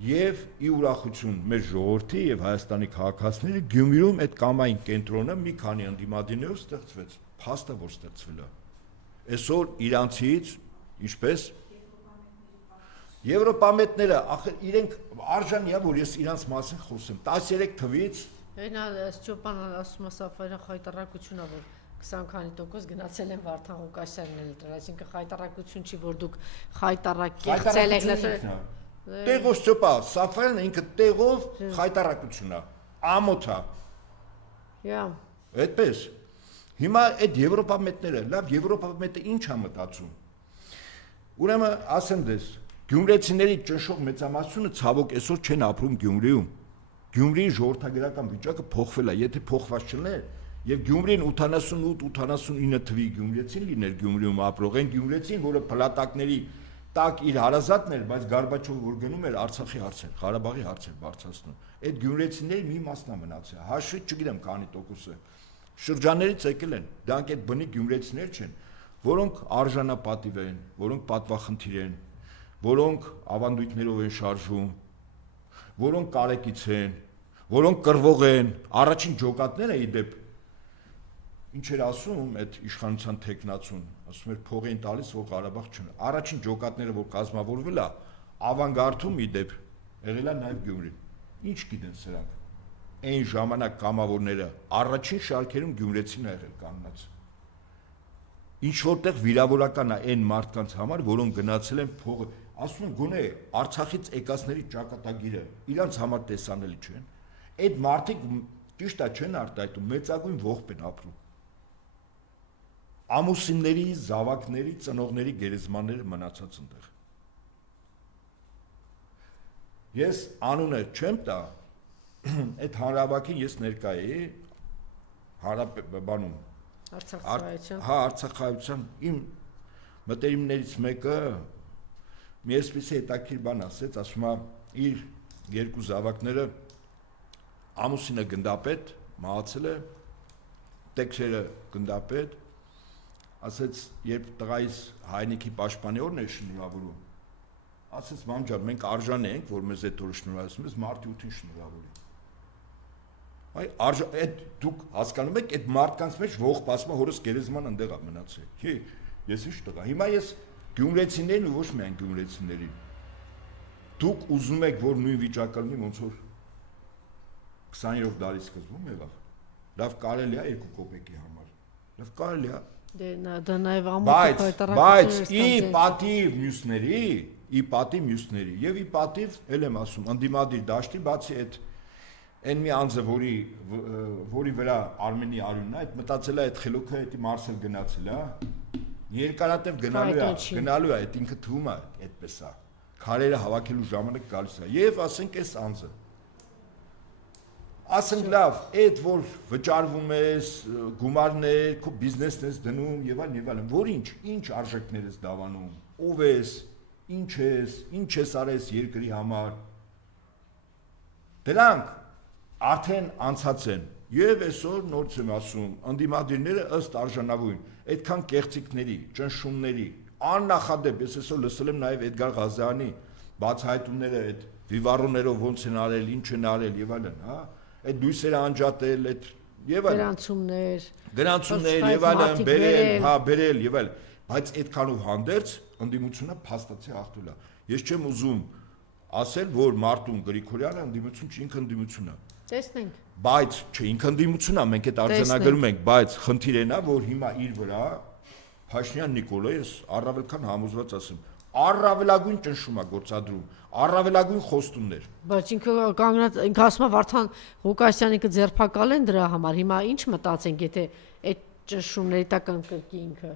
Եվ ի ուրախություն մեր ժողովրդի եւ Հայաստանի քաղաքացիների Գյումրիում այդ կամային կենտրոնը մի քանի ընդդիմադիրներով ստեղծվեց, փաստը որ ստեղծվել է։ Այսօր իրանցից, ինչպես Եվրոպամետները, ախր իրենք արժանի է, որ ես իրանց մասին խոսեմ, 13 թվից Այնա Ստեփան ասում է Սաֆարյան խայտարակությունա, որ 20% գնացել են Վարդան Ղուկասյանն էլ դրա, այսինքն խայտարակություն չի, որ դուք խայտարակեցել եք Տեղով Ստեփա, Սաֆարյանն ինքը տեղով խայտարակություն է, ամոթ է։ Այդպես։ Հիմա այդ Եվրոպամետները, լավ Եվրոպամետը ինչ է մտածում։ Ուրեմն ասեմ դες, գյումրեցիների ճնշող մեծամասնությունը ցավոք այսօր չեն ապրում Գյումրիում։ Գյումրիի ժողովրդագրական վիճակը փոխվել է, եթե փոխված չլիներ, եւ Գյումրին 88-89 թվի գյումրեցին լիներ Գյումրիում ապրող, այն գյումրեցին, որը փլատակների տակ իր հարազատն էր, բայց Գարբաչովը որ գնում էր Արցախի հարցեր, Ղարաբաղի հարցեր բարձրացնում։ Այդ գյումրեցիների մի մասն է մնացել, հաշվի չգիտեմ քանի տոկոսը։ Շրջաններից եկել են, դրանք այդ բնիկ գյումրեցիներ չեն, որոնք արժանապատիվ են, որոնք պատվախնդիր են, որոնք ավանդույթներով են շարժվում, որոնք կարեկից են, որոնք կռվող են, առաջին ջոկատները ի դեպ ինչ էր ասում այդ իշխանության տեխնացուն, ասում էր փող են տալիս, որ Ղարաբաղ չունի։ Առաջին ջոկատները որ կազմավորվել է, ավանգարդում ի դեպ եղել է նաև Գյումրին։ Ինչ գիտեն սրանք։ Այն ժամանակ կամավորները առաջին շարքերում գյումրեցին ա եղել կանգնած։ Ինչ որտեղ վիրավորական է այն մարդկանց համար, որոնք գնացել են փողը, ասում են գոնե Արցախից եկածների ճակատագիրը իրանց համար տեսանելի չեն։ Այդ մարդիկ ճիշտ է չեն արտահայտում, մեծագույն ողբ են ապրում։ Ամուսինների, զավակների, ծնողների գերեզմանները մնացած այնտեղ։ Ես անունը չեմ տա, այդ հանրավակին ես ներկա էի բանում Արցախայցյան իմ մտերիմներից մեկը մի այսպիսի հետաքրքիր բան ասեց, ասում է իր երկու զավակները ամուսինը գնդապետ մահացել է, տեքսերը գնդապետ, ասեց երբ տղայիս հայնիկի պաշտպանի օրն է շնորհավորում, ասեց մանջան մենք արժանի ենք, որ մեզ այդ օրը շնորհավորում, մեզ մարտի 8-ին շնորհավորի։ Այդ դուք հասկանում եք, այդ մարդկանց մեջ ողբ ասում է հորս գերեզման ընդեղ է մնացել։ Ես ինչ տղա։ Հիմա ես գյումրեցիներին ու ոչ միայն գյումրեցիներին։ Դուք ուզում եք, որ նույն վիճակը լինի, ոնց որ 20-րդ դարի սկզբում եղավ։ Լավ կարելի է 2 կոպեկի համար։ Լավ կարելի է։ Դա նաև ամոթ բայց ի պատիվ մյուսների եւ ի պատիվ էլ եմ ասում անդիմադիր դաշտի բացի այն մի անձը, որի վրա Արմենի արյունն է, այդ մտածել է այդ խելոքը էդի Մարսել գնացել է, երկարատև գնալու է, այդ ինքը թվում է այդպես է, քարերը հավաքելու ժամանակ գալիս է, եւ ասենք այս անձը, ասենք լավ, այդ որ վճարվում ես, գումարներ, քո բիզնեսն ես դնում եւ այլն, որ ինչ արժեքներ ես դավանում, ով ես, ինչ ես արես երկրի համար, դրանք արդեն անցած են եւ այսօր նորից եմ ասում անդիմադիրները ըստ արժանավույն այդքան կեղծիքների, ճնշումների աննախադեպ ես այսօր լսել եմ նաեւ Էդգար Ղազարյանի բացահայտումները այդ վիվարոներով ոնց են արել, ինչ են արել եւ այլն, հա, այդ լույսերը անջատել, այդ եւ այլն գրանցումներ եւ այլն բերել եւ այլն, բայց այդքանով հանդերձ ընդդիմությունը փաստացի հաղթել է։ Ես չեմ ուզում ասել, որ Մարտուն Գրիգորյանը ընդդիմություն չի, ինքը ընդդիմություն է։ Տեսնենք։ Բայց չէ, ինքը ընդդիմություն է, մենք այդ արձանագրում ենք, բայց խնդիրն է, որ հիմա իր վրա Փաշինյան Նիկոլայես առավել քան համոզված ասեմ, առավելագույն ճնշում է գործադրում, առավելագույն խոստումներ։ Բայց ինքը կանգնած, ինքը ասում է Վարդան Ղուկասյանը ձերբակալ են դրա համար, հիմա ինչ մտածենք, եթե այդ ճնշումների տակ ընկրկի ինքը։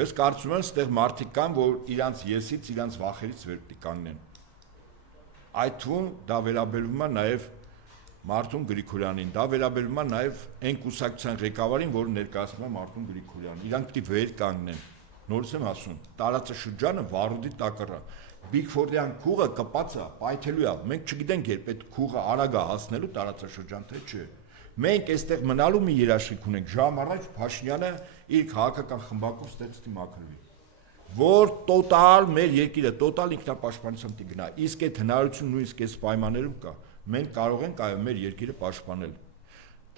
Ես կարծում եմ, այստեղ մարդիկ կան, որ իրանց եսից, իրանց վախերից վեր պիտի կանգնեն։ Այդ թվում դա վերաբերվում է նաև Մարտուն Գրիգորյանին, դա վերաբերվում է նաև այն կուսակցության ղեկավարին, որը ներկայացնում է Մարտուն Գրիգորյանին։ Իրանք պիտի վեր կանգնեն։ Նորից եմ ասում, տարածաշրջանը վարուդի տակառ է։ Բիգֆորդյան քուղը կպած է, պայթելու է։ Մենք չգիտենք երբ այդ քուղը արագ է հասնելու տարածաշրջան, թե չէ։ Մենք այստեղ մնալու մի երաշխիք ունենք, ժամ առաջ Փաշինյանը իր քաղաքական խմբակով ստեղծի մաքրվի։ որ տոտալ մեր երկիրը տոտալ ինքնապաշտպանության դի գնա։ Իսկ այդ հնարավորությունը նույնիսկ այս պայմաններում կա։ Մենք կարող ենք այո մեր երկիրը պաշտպանել։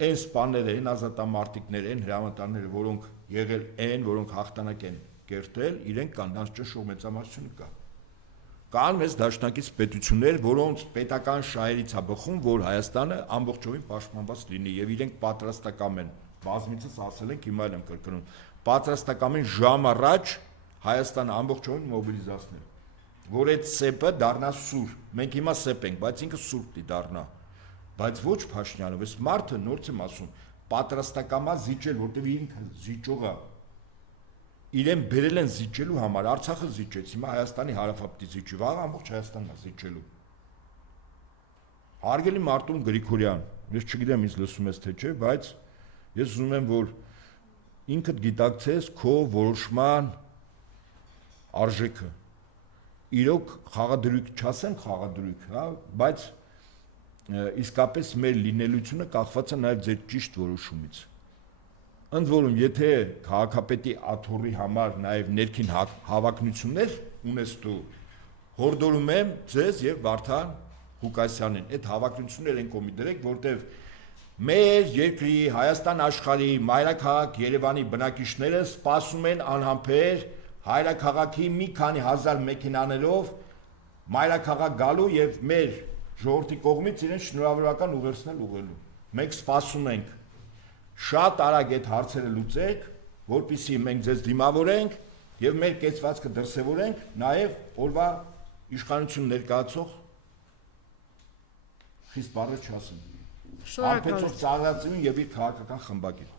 Այն սպաները, այն ազատամարտիկները, այն հրամանատարները, որոնք եղել են, որոնք հաղթանակ են կերտել, իրենք կան, նրանց ճշտող մեծամասնությունը կա։ Կան մեծ դաշնակից պետություններ, որոնց պետական շահերից է բխում, որ Հայաստանը ամբողջովին պաշտպանված լինի եւ իրենք պատրաստակամ են։ Բազմիցս ասել ենք, հիմա եմ կրկնում, պատրաստակամ են ժամ առաջ Հայաստանը ամբողջովին մոբիլիզացնել, որ այդ սեպը դառնա սուր։ Մենք հիմա սեպ ենք, բայց ինքը սուրբ դի դառնա։ Բայց ոչ Փաշինյանով, այս մարդը նորից եմ ասում, պատրաստակամ է զիջել, որտեղ ինքը զիջող է։ Իրեն բերել են զիջելու համար, Արցախը զիջեց, հիմա Հայաստանի հարավապետի զիջի, վաղ ամբողջ Հայաստանն է զիջելու։ Հարգելի Մարտուն Գրիգորյան, ես չգիտեմ ինձ լսում ես թե չէ, բայց ես ուզում եմ, որ ինքդ գիտակցես քո որոշման արժեքը։ Իրոք խաղադրույք չասեմ խաղադրույք, հա, բայց իսկապես մեր լինելությունը կախված է նաև ձեր ճիշտ որոշումից։ Ընդ որում, եթե քաղաքապետի աթոռի համար նաև ներքին հավակնություններ ունես դու, հորդորում եմ ձեզ եւ Վարդան Ղուկասյանին այդ հավակնությունները են կողմի դրեք, որտեղ մեր երկրի Հայաստան աշխարհի մայրաքաղաք Երևանի բնակիչները սպասում են անհամբեր հայրաքաղաքի մի քանի հազար մեքենաներով մայրաքաղաք գալու եւ մեր ժողովրդի կողմից իրեն շնորհավորական ուղերձնել ուղղելու։ Մենք սպասում ենք շատ արագ այդ հարցերը լուծեք, որպեսզի մենք ձեզ դիմավորենք եւ մեր կեցվածքը դրսեւորենք նաեւ օրվա իշխանություն ներկայացող խիստ բառը չասեմ։ Շնորհակալություն ծառայացին եւ իր քաղաքական խմբակին։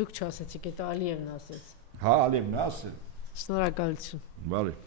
Դուք չասեցիք, դա Ալիևն ասեց։ Հա, Ալիևն ասել։ Շնորհակալություն։ Բարի։